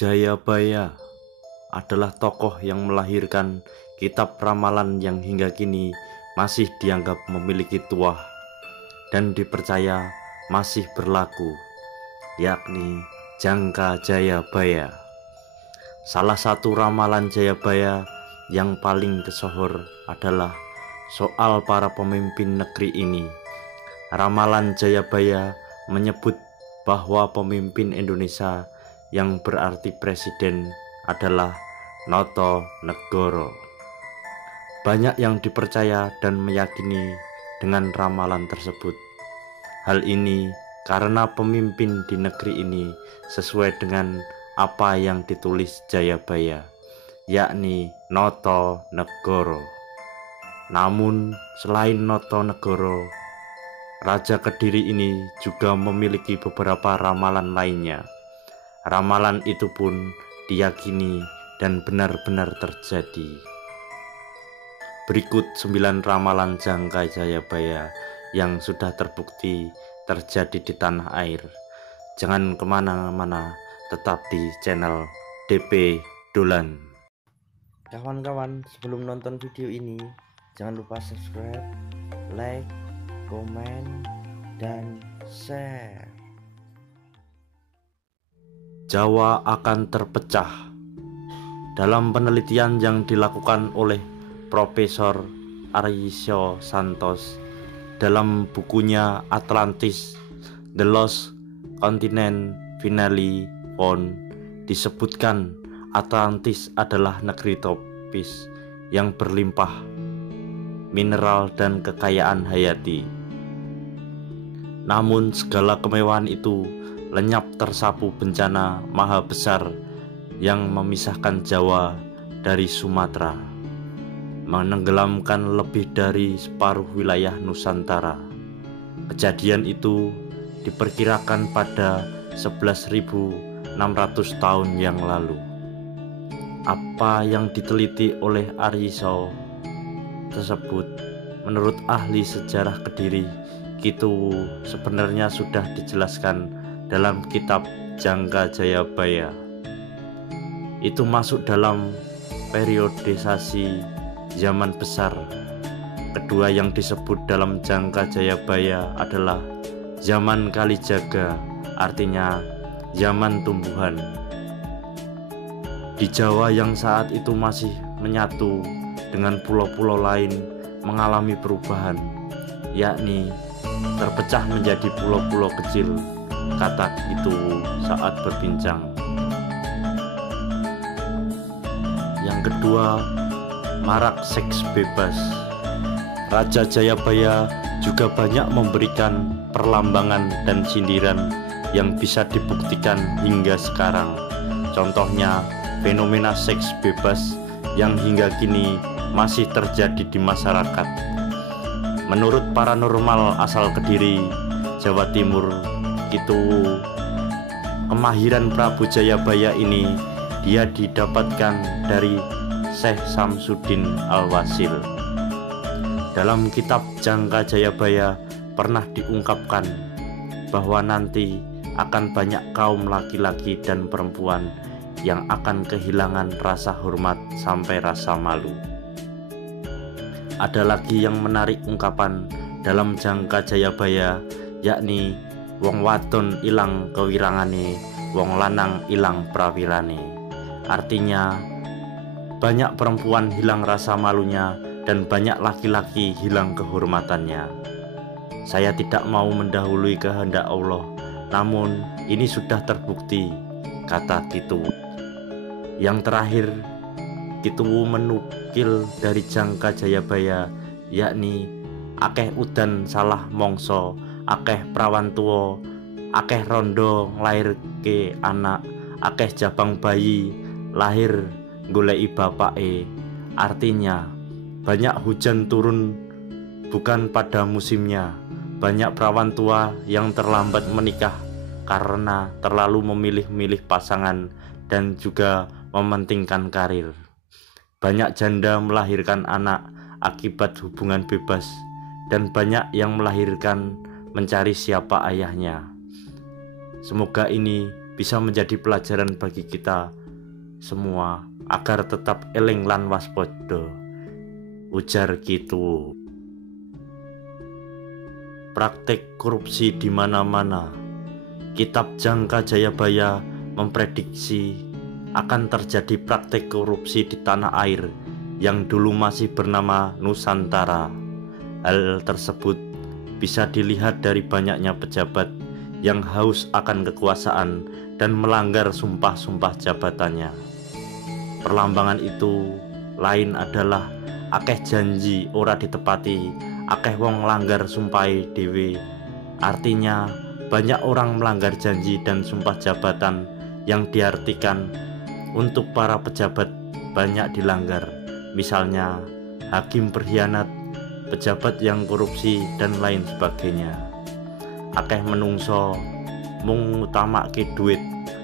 Jayabaya adalah tokoh yang melahirkan kitab ramalan yang hingga kini masih dianggap memiliki tuah dan dipercaya masih berlaku, yakni Jangka Jayabaya. Salah satu ramalan Jayabaya yang paling kesohor adalah soal para pemimpin negeri ini. Ramalan Jayabaya menyebut bahwa pemimpin Indonesia yang berarti presiden adalah Noto Negoro. Banyak yang dipercaya dan meyakini dengan ramalan tersebut. Hal ini karena pemimpin di negeri ini sesuai dengan apa yang ditulis Jayabaya, yakni Noto Negoro. Namun selain Noto Negoro, Raja Kediri ini juga memiliki beberapa ramalan lainnya. Ramalan itu pun diyakini dan benar-benar terjadi. Berikut 9 ramalan Jangka Jayabaya yang sudah terbukti terjadi di tanah air. Jangan kemana-mana, tetap di channel DP Dolan. Kawan-kawan, sebelum nonton video ini, jangan lupa subscribe, like, komen, dan share. Jawa akan terpecah. Dalam penelitian yang dilakukan oleh Profesor Arisio Santos dalam bukunya Atlantis, The Lost Continent Finally Found, disebutkan Atlantis adalah negeri tropis yang berlimpah mineral dan kekayaan hayati. Namun segala kemewahan itu lenyap tersapu bencana maha besar yang memisahkan Jawa dari Sumatera, menenggelamkan lebih dari separuh wilayah Nusantara. Kejadian itu diperkirakan pada 11.600 tahun yang lalu. Apa yang diteliti oleh Arisio tersebut menurut ahli sejarah Kediri itu sebenarnya sudah dijelaskan dalam kitab Jangka Jayabaya. Itu masuk dalam periodisasi zaman besar. Kedua yang disebut dalam Jangka Jayabaya adalah zaman Kalijaga, artinya zaman tumbuhan. Di Jawa yang saat itu masih menyatu dengan pulau-pulau lain mengalami perubahan, yakni terpecah menjadi pulau-pulau kecil, kata itu saat berbincang. Yang kedua, marak seks bebas. Raja Jayabaya juga banyak memberikan perlambangan dan sindiran yang bisa dibuktikan hingga sekarang. Contohnya fenomena seks bebas yang hingga kini masih terjadi di masyarakat. Menurut paranormal asal Kediri, Jawa Timur, itu kemahiran Prabu Jayabaya ini dia didapatkan dari Syekh Samsuddin Al-Wasil. Dalam kitab Jangka Jayabaya pernah diungkapkan bahwa nanti akan banyak kaum laki-laki dan perempuan yang akan kehilangan rasa hormat sampai rasa malu. Ada lagi yang menarik ungkapan dalam Jangka Jayabaya, yakni wong wadon ilang kewirangane, wong lanang ilang prawirane. Artinya banyak perempuan hilang rasa malunya dan banyak laki-laki hilang kehormatannya. Saya tidak mau mendahului kehendak Allah, namun ini sudah terbukti, kata Kitu. Yang terakhir, Kitu menukil dari Jangka Jayabaya, yakni akeh udan salah mongso, akeh prawan tuwa, akeh rondo nglairke anak, akeh jabang bayi lahir goleki bapake. Artinya banyak hujan turun bukan pada musimnya, banyak perawan tua yang terlambat menikah karena terlalu memilih-milih pasangan dan juga mementingkan karir. Banyak janda melahirkan anak akibat hubungan bebas, dan banyak yang melahirkan mencari siapa ayahnya. Semoga ini bisa menjadi pelajaran bagi kita semua agar tetap eling lan waspada, ujar gitu. Praktik korupsi di mana-mana. Kitab Jangka Jayabaya memprediksi akan terjadi praktik korupsi di tanah air yang dulu masih bernama Nusantara. Hal tersebut bisa dilihat dari banyaknya pejabat yang haus akan kekuasaan dan melanggar sumpah-sumpah jabatannya. Perlambangan itu lain adalah akeh janji ora ditepati, akeh wong langgar sumpahe dhewe. Artinya banyak orang melanggar janji dan sumpah jabatan yang diartikan untuk para pejabat banyak dilanggar. Misalnya hakim berkhianat, pejabat yang korupsi, dan lain sebagainya. Akeh menungso mung ngutamake duit,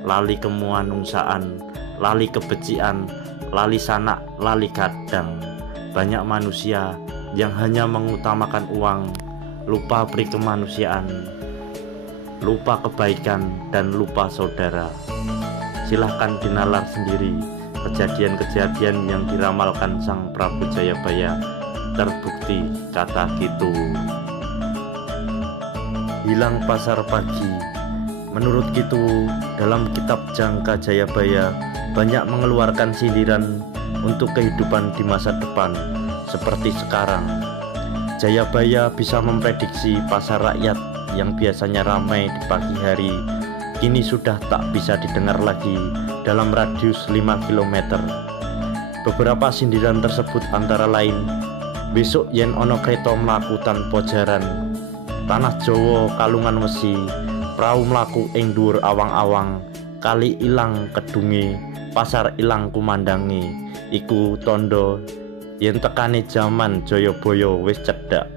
lali kemanungsaan, lali kebecikan, lali sanak, lali kadang. Banyak manusia yang hanya mengutamakan uang, lupa pri kemanusiaan, lupa kebaikan, dan lupa saudara. Silahkan dinalar sendiri kejadian-kejadian yang diramalkan Sang Prabu Jayabaya terbukti, kata gitu. Hilang pasar pagi. Menurut gitu, dalam kitab Jangka Jayabaya banyak mengeluarkan sindiran untuk kehidupan di masa depan seperti sekarang. Jayabaya bisa memprediksi pasar rakyat yang biasanya ramai di pagi hari kini sudah tak bisa didengar lagi dalam radius 5 km. Beberapa sindiran tersebut antara lain, besok yen ono kereta mlaku tanpa jaran, tanah Jawa kalungan wesi, prau mlaku ing dhuwur awang-awang, kali ilang kedunge, pasar ilang kumandange, iku tondo yen tekane zaman Jayabaya wis cedhak.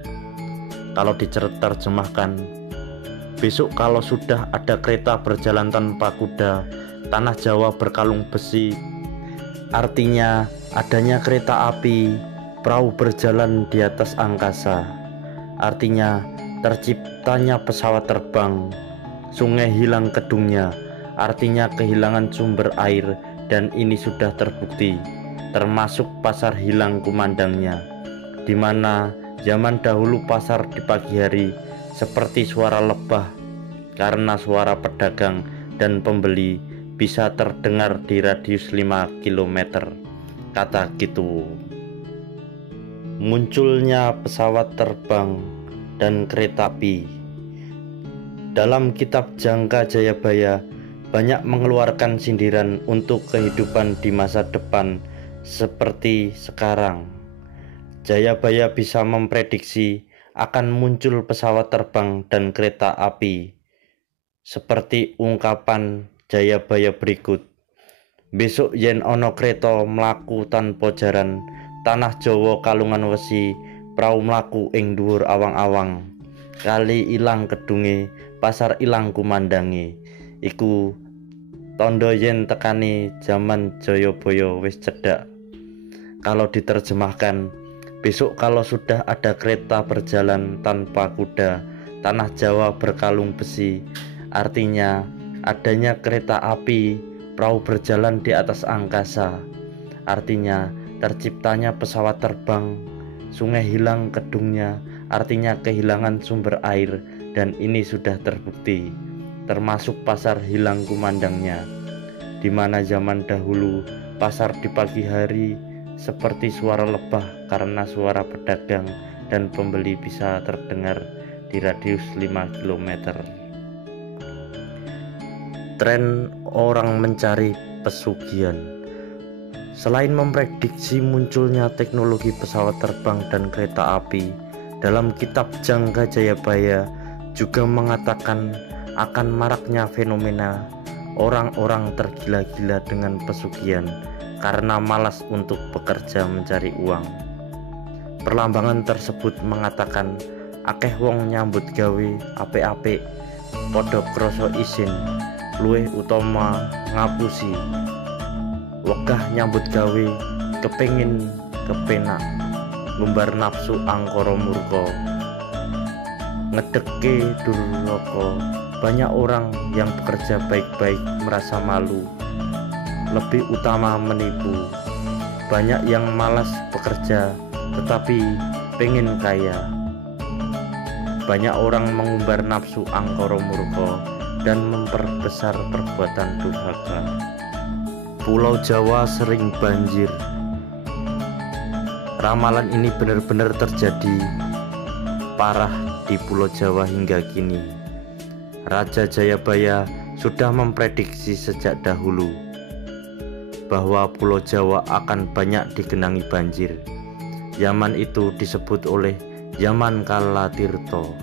Kalau diterjemahkan, besok kalau sudah ada kereta berjalan tanpa kuda, tanah Jawa berkalung besi, artinya adanya kereta api, perahu berjalan di atas angkasa, artinya terciptanya pesawat terbang. Sungai hilang kedungnya, artinya kehilangan sumber air, dan ini sudah terbukti. Termasuk pasar hilang kumandangnya, di mana zaman dahulu pasar di pagi hari seperti suara lebah, karena suara pedagang dan pembeli bisa terdengar di radius 5 km, kata gitu. Munculnya pesawat terbang dan kereta api. Dalam kitab Jangka Jayabaya banyak mengeluarkan sindiran untuk kehidupan di masa depan seperti sekarang. Jayabaya bisa memprediksi akan muncul pesawat terbang dan kereta api, seperti ungkapan Jayabaya berikut. Besok yen ono kereta mlaku tanpa jaran, tanah Jawa kalungan wesi, prau mlaku ing dhuwur awang-awang, kali ilang kedunge, pasar ilang kumandange, iku tondo yen tekani zaman Jayabaya wis cedhak. Kalau diterjemahkan, besok kalau sudah ada kereta berjalan tanpa kuda, tanah Jawa berkalung besi, artinya adanya kereta api, perahu berjalan di atas angkasa, artinya terciptanya pesawat terbang. Sungai hilang kedungnya, artinya kehilangan sumber air, dan ini sudah terbukti. Termasuk pasar hilang kumandangnya, di mana zaman dahulu pasar di pagi hari seperti suara lebah, karena suara pedagang dan pembeli bisa terdengar di radius 5 km. Tren orang mencari pesugihan. Selain memprediksi munculnya teknologi pesawat terbang dan kereta api, dalam kitab Jangka Jayabaya juga mengatakan akan maraknya fenomena orang-orang tergila-gila dengan pesugihan karena malas untuk bekerja mencari uang. Perlambangan tersebut mengatakan akeh wong nyambut gawe apik-apik, padha krasa isin, luwih utama ngapusi. Wegah nyambut gawe kepengin kepenak, ngumbar nafsu angkara murka, ngedekke duraka, Banyak orang yang bekerja baik-baik merasa malu, lebih utama menipu. Banyak yang malas bekerja tetapi pengen kaya. Banyak orang mengumbar nafsu angkara murka dan memperbesar perbuatan durhaka. Pulau Jawa sering banjir. Ramalan ini benar-benar terjadi parah di Pulau Jawa hingga kini. Raja Jayabaya sudah memprediksi sejak dahulu bahwa Pulau Jawa akan banyak digenangi banjir. Zaman itu disebut oleh Zaman Kalatirto.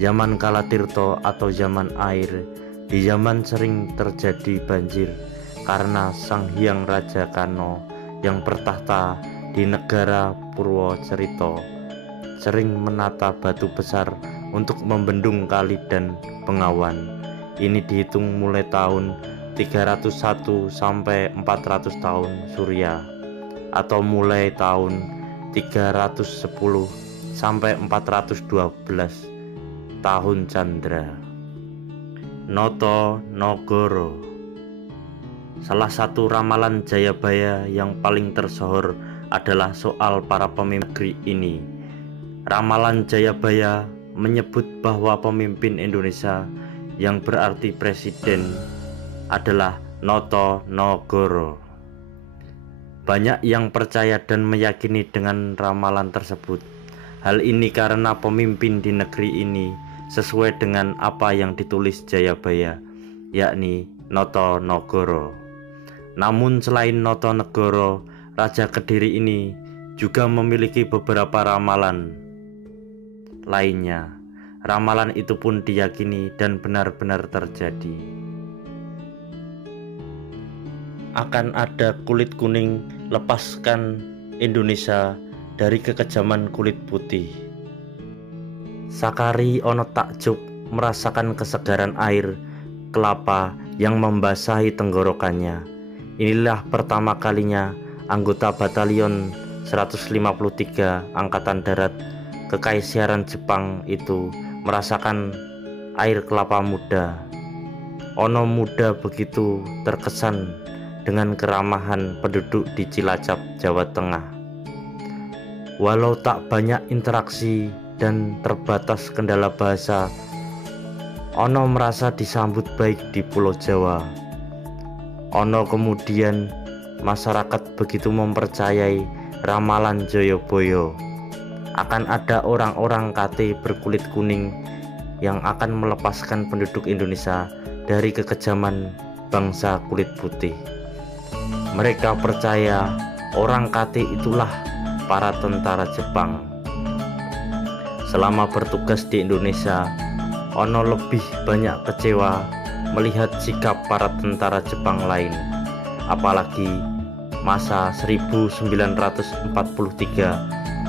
Zaman Kalatirto atau zaman air. Di zaman sering terjadi banjir karena Sang Hyang Raja Kano yang bertahta di negara Purwocerito sering menata batu besar untuk membendung kali dan bengawan. Ini dihitung mulai tahun 301 sampai 400 tahun Surya, atau mulai tahun 310 sampai 412 tahun Candra. Noto Nogoro. Salah satu ramalan Jayabaya yang paling tersohor adalah soal para pemimpin negeri ini. Ramalan Jayabaya menyebut bahwa pemimpin Indonesia yang berarti presiden adalah Noto Nogoro. Banyak yang percaya dan meyakini dengan ramalan tersebut. Hal ini karena pemimpin di negeri ini sesuai dengan apa yang ditulis Jayabaya, yakni Noto Nogoro. Namun selain Noto Nogoro, Raja Kediri ini juga memiliki beberapa ramalan lainnya. Ramalan itu pun diyakini dan benar-benar terjadi. Akan ada kulit kuning, lepaskan Indonesia dari kekejaman kulit putih. Sakari ono takjub merasakan kesegaran air kelapa yang membasahi tenggorokannya. Inilah pertama kalinya anggota Batalion 153 Angkatan Darat Kekaisaran Jepang itu merasakan air kelapa muda. Ono muda begitu terkesan dengan keramahan penduduk di Cilacap, Jawa Tengah. Walau tak banyak interaksi dan terbatas kendala bahasa, Ono merasa disambut baik di Pulau Jawa. Ono kemudian masyarakat begitu mempercayai ramalan Jayabaya. Akan ada orang-orang KT berkulit kuning yang akan melepaskan penduduk Indonesia dari kekejaman bangsa kulit putih. Mereka percaya orang KT itulah para tentara Jepang. Selama bertugas di Indonesia, Ono lebih banyak kecewa melihat sikap para tentara Jepang lain, apalagi masa 1943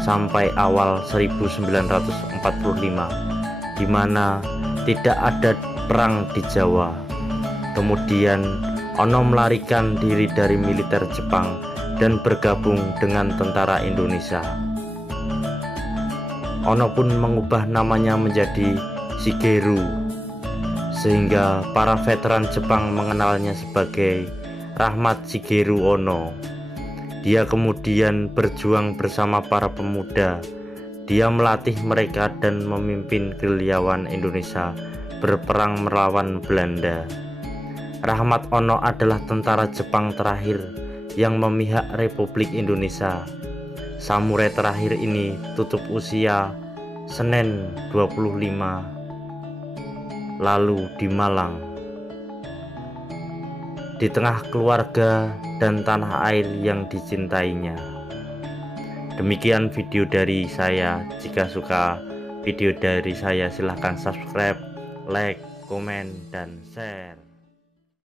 sampai awal 1945, di mana tidak ada perang di Jawa. Kemudian Ono melarikan diri dari militer Jepang dan bergabung dengan tentara Indonesia. Ono pun mengubah namanya menjadi Shigeru, sehingga para veteran Jepang mengenalnya sebagai Rahmat Shigeru Ono. Dia kemudian berjuang bersama para pemuda. Dia melatih mereka dan memimpin gerilyawan Indonesia berperang melawan Belanda. Rahmat Ono adalah tentara Jepang terakhir yang memihak Republik Indonesia. Samurai terakhir ini tutup usia Senin 25 lalu di Malang, di tengah keluarga dan tanah air yang dicintainya. Demikian video dari saya. Jika suka video dari saya, silahkan subscribe, like, komen, dan share.